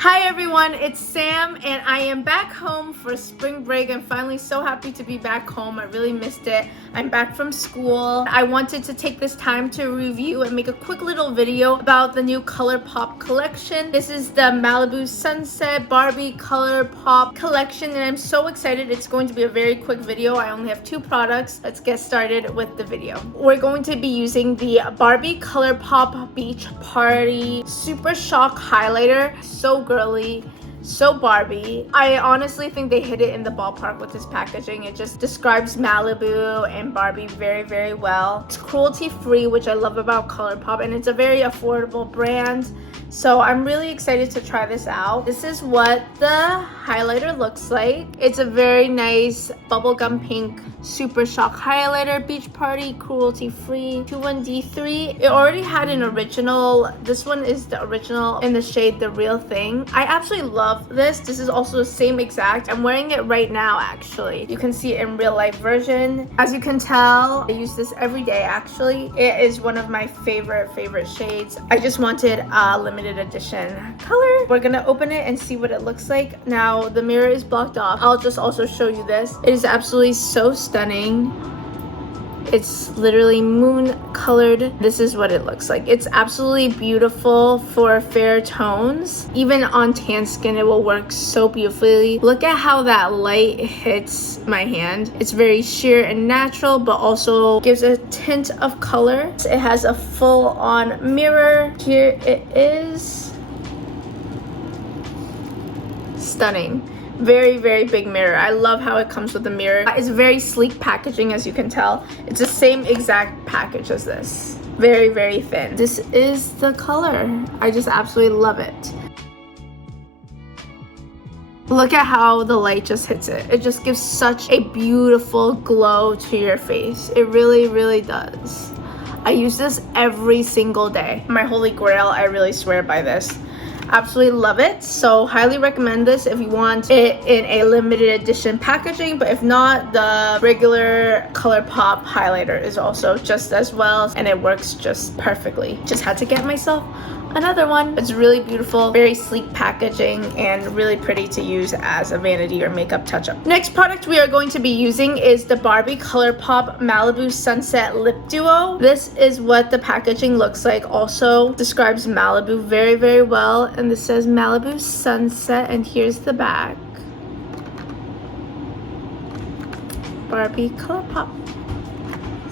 Hi everyone, it's Sam and I am back home for spring break. I'm finally so happy to be back home. I really missed it. I'm back from school. I wanted to take this time to review and make a quick little video about the new Colourpop collection. This is the Malibu Sunset Barbie Colourpop collection and I'm so excited. It's going to be a very quick video. I only have 2 products. Let's get started with the video. We're going to be using the Barbie Colourpop Beach Party Super Shock Highlighter. So girly, so Barbie. I honestly think they hit it in the ballpark with this packaging. It just describes Malibu and Barbie very, very well. It's cruelty free, which I love about Colourpop, and it's a very affordable brand. So I'm really excited to try this out. This is what the highlighter looks like. It's a very nice bubblegum pink super shock highlighter, beach party, cruelty free, 21D3. It already had an original. This one is the original in the shade The Real Thing. I absolutely love this. This is also the same exact. I'm wearing it right now actually. You can see it in real life version. As you can tell, I use this every day actually. It is one of my favorite shades. I just wanted a limited edition color. We're gonna open it and see what it looks like. Now the mirror is blocked off. I'll just also show you this. It is absolutely so stunning. It's literally moon colored. This is what it looks like. It's absolutely beautiful for fair tones. Even on tan skin, it will work so beautifully. Look at how that light hits my hand. It's very sheer and natural, but also gives a tint of color. It has a full-on mirror. Here it is. Stunning. Very, very big mirror. I love how it comes with the mirror. It's very sleek packaging, as you can tell. It's the same exact package as this. Very, very thin. This is the color. I just absolutely love it. Look at how the light just hits it. It just gives such a beautiful glow to your face. It really, really does. I use this every single day. My holy grail, I really swear by this. Absolutely love it. So highly recommend this if you want it in a limited edition packaging, but if not, the regular Colourpop highlighter is also just as well and it works just perfectly. Just had to get myself another one. It's really beautiful, very sleek packaging, and really pretty to use as a vanity or makeup touch-up. Next product we are going to be using is the Barbie Colourpop Malibu Sunset Lip Duo. This is what the packaging looks like. Also describes Malibu very, very well, and this says Malibu Sunset, and here's the back. Barbie Colourpop.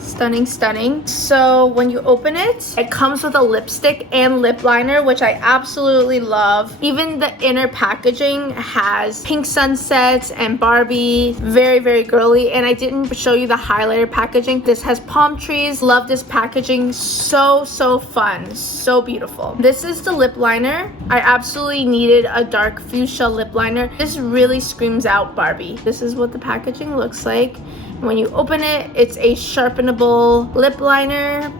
Stunning, stunning. So when you open it, it comes with a lipstick and lip liner, which I absolutely love. Even the inner packaging has pink sunsets and Barbie. Very, very girly. And I didn't show you the highlighter packaging. This has palm trees. Love this packaging. So, so fun. So beautiful. This is the lip liner. I absolutely needed a dark fuchsia lip liner. This really screams out Barbie. This is what the packaging looks like. When you open it, it's a sharpenable lip liner.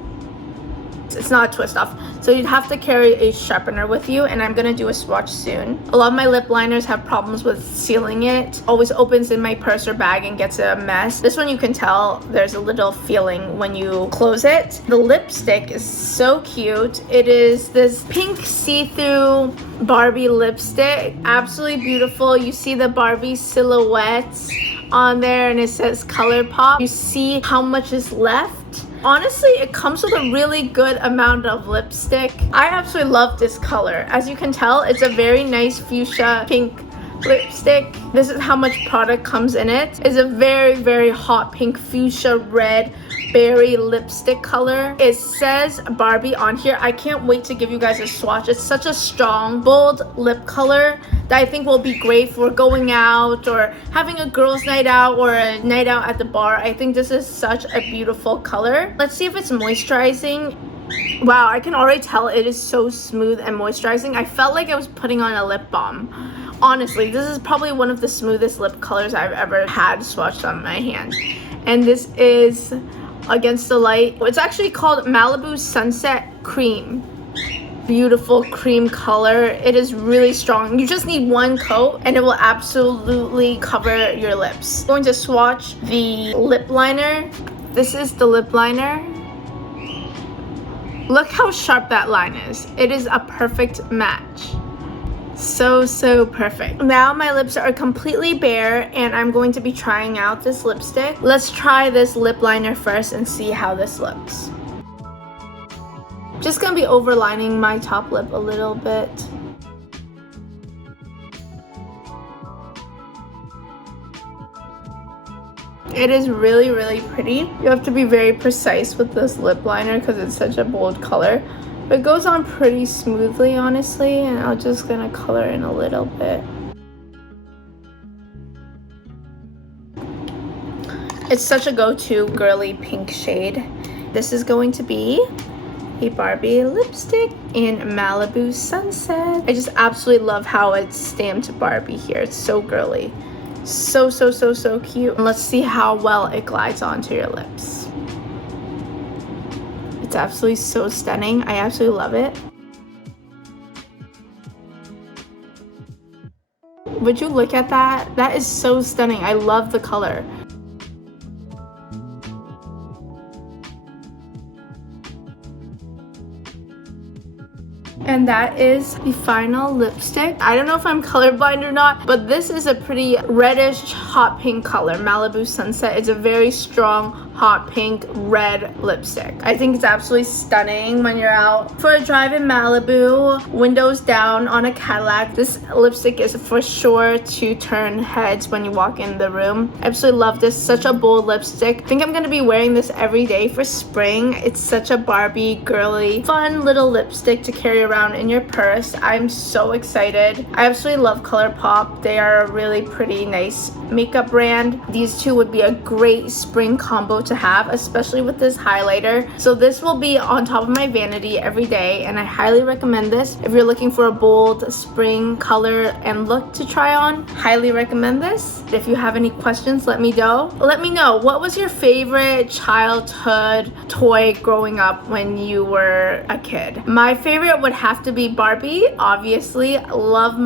It's not a twist off, so you'd have to carry a sharpener with you, and I'm gonna do a swatch soon. A lot of my lip liners have problems with sealing it. Always opens in my purse or bag and gets a mess. This one you can tell there's a little feeling when you close it. The lipstick is so cute. It is this pink see-through Barbie lipstick. Absolutely beautiful. You see the Barbie silhouettes on there and it says Colourpop. You see how much is left. Honestly, it comes with a really good amount of lipstick. I absolutely love this color. As you can tell, it's a very nice fuchsia pink lipstick. This is how much product comes in it. It's a very, very hot pink fuchsia red berry lipstick color. It says Barbie on here. I can't wait to give you guys a swatch. It's such a strong, bold lip color that I think will be great for going out or having a girls' night out or a night out at the bar. I think this is such a beautiful color. Let's see if it's moisturizing. Wow, I can already tell it is so smooth and moisturizing. I felt like I was putting on a lip balm. Honestly, this is probably one of the smoothest lip colors I've ever had swatched on my hand. And this is Against the Light. It's actually called Malibu Sunset Cream. Beautiful cream color. It is really strong. You just need one coat and it will absolutely cover your lips. I'm going to swatch the lip liner. This is the lip liner. Look how sharp that line is. It is a perfect match. So perfect. Now my lips are completely bare and I'm going to be trying out this lipstick. Let's try this lip liner first and see how this looks. Just gonna be overlining my top lip a little bit. It is really pretty. You have to be very precise with this lip liner because it's such a bold color. But it goes on pretty smoothly, honestly, and I'm just gonna color in a little bit. It's such a go-to girly pink shade. This is going to be a Barbie lipstick in Malibu Sunset. I just absolutely love how it's stamped Barbie here. It's so girly. So cute. And let's see how well it glides onto your lips. It's absolutely so stunning. I absolutely love it. Would you look at that? That is so stunning. I love the color. And that is the final lipstick. I don't know if I'm colorblind or not, but this is a pretty reddish hot pink color. Malibu Sunset. It's a very strong hot pink red lipstick. I think it's absolutely stunning when you're out for a drive in Malibu, windows down on a Cadillac. This lipstick is for sure to turn heads when you walk in the room. I absolutely love this. Such a bold lipstick. I think I'm gonna be wearing this every day for spring. It's such a Barbie girly fun little lipstick to carry around in your purse. I'm so excited. I absolutely love Colourpop. They are a really pretty nice makeup brand. These two would be a great spring combo to have, especially with this highlighter. So this will be on top of my vanity every day, and I highly recommend this if you're looking for a bold spring color and look to try on. Highly recommend this. If you have any questions, let me know. Let me know, what was your favorite childhood toy growing up when you were a kid? My favorite would have to be Barbie. Obviously, love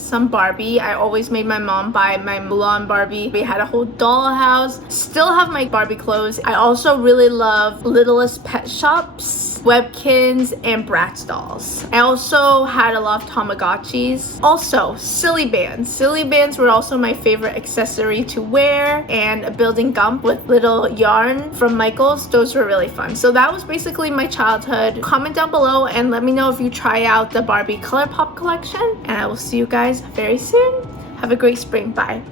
some Barbie. I always made my mom buy my Mulan Barbie. We had a whole dollhouse. Still have my Barbie clothes. I also really love Littlest Pet Shops, Webkins, and Bratz dolls. I also had a lot of Tamagotchis. Also, silly bands. Silly bands were also my favorite accessory to wear, and building gum with little yarn from Michaels. Those were really fun. So that was basically my childhood. Comment down below and let me know if you try out the Barbie Colourpop collection, and I will see you guys very soon. Have a great spring. Bye.